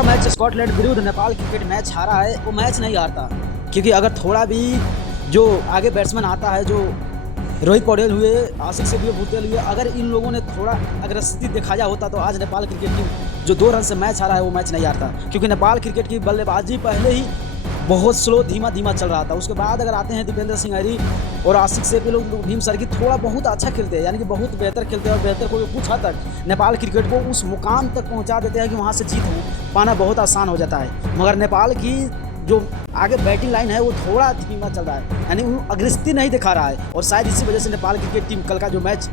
दूसरा match Scotland विरुद्ध Nepal cricket match हारा है, वो मैच नहीं हारता, क्योंकि अगर थोड़ा भी जो आगे बैट्समैन आता है, जो रोहित पौडेल हुए, आशिक से भी भूतेल हुए, अगर इन लोगों ने थोड़ा अग्रेसिव दिखाया होता तो आज नेपाल क्रिकेट टीम जो 2 रन से मैच हारा है वो मैच नहीं हारता। क्योंकि नेपाल क्रिकेट की बल्लेबाजी पहले ही बहुत स्लो, धीमा धीमा चल रहा था। उसके बाद अगर आते हैं दीपेंद्र सिंह ऐरी और आशिक से भी लोग, भीम सरगी थोड़ा बहुत अच्छा खेलते हैं, यानी कि बहुत बेहतर खेलते हैं और बेहतर को कुछ हद तक नेपाल क्रिकेट को उस मुकाम तक पहुंचा देते हैं कि वहां से जीत पाना बहुत आसान हो जाता है। मगर नेपाल की जो आगे बैटिंग लाइन है वो थोड़ा धीमा चल रहा है, यानी वो अग्रेसिव नहीं दिखा रहा है, और शायद इसी वजह से नेपाल क्रिकेट टीम कल का जो मैच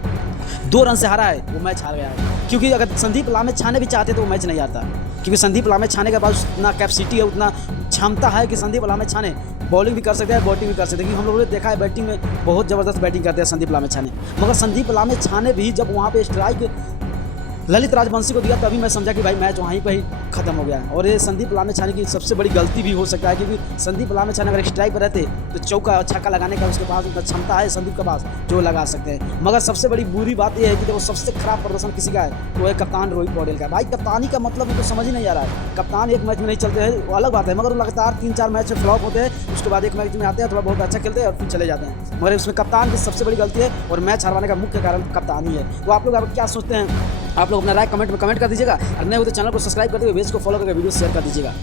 2 रन से हारा है वो मैच हार गया है। क्योंकि अगर संदीप लामे छाने भी चाहते तो वो मैच नहीं हारता, क्योंकि संदीप लामे छाने के बाद उतना कैपेसिटी है, उतना क्षमता है कि संदीप लामे छाने बॉलिंग भी कर सकते हैं, बैटिंग भी कर सकते हैं। क्योंकि हम लोगों ने देखा है बैटिंग में बहुत ज़बरदस्त बैटिंग करते हैं संदीप लामे छाने। मगर संदीप लामे छाने भी जब वहाँ पे स्ट्राइक ललित राजवंशी को दिया तभी मैं समझा कि भाई मैच वहीं पर ही खत्म हो गया। और ये संदीप लामे छाने की सबसे बड़ी गलती भी हो सकता है, क्योंकि संदीप लामे छाने अगर स्ट्राइक पर रहते तो चौका छक्का लगाने का उसके पास उतना क्षमता है संदीप के पास जो लगा सकते हैं। मगर सबसे बड़ी बुरी बात यह है कि देखो सबसे खराब प्रदर्शन किसी का है तो वह कप्तान रोहित पौडेल का। भाई कप्तानी का मतलब उनको समझ ही नहीं आ रहा है। कप्तान एक मैच में नहीं चलते हैं वो अलग बात है, मगर वो लगातार 3-4 मैच में फ्लॉप होते हैं, उसके बाद एक मैच में आते हैं, थोड़ा बहुत अच्छा खेलते हैं और फिर चले जाते हैं। मगर उसमें कप्तान की सबसे बड़ी गलती है और मैच हारवाने का मुख्य कारण कप्तान ही है। तो आप लोग क्या सोचते हैं? आप लोग अपना राय कमेंट में कमेंट कर दीजिएगा, और नए हो तो चैनल को सब्सक्राइब करते हुए पेज को फॉलो करके वीडियो शेयर कर दीजिएगा।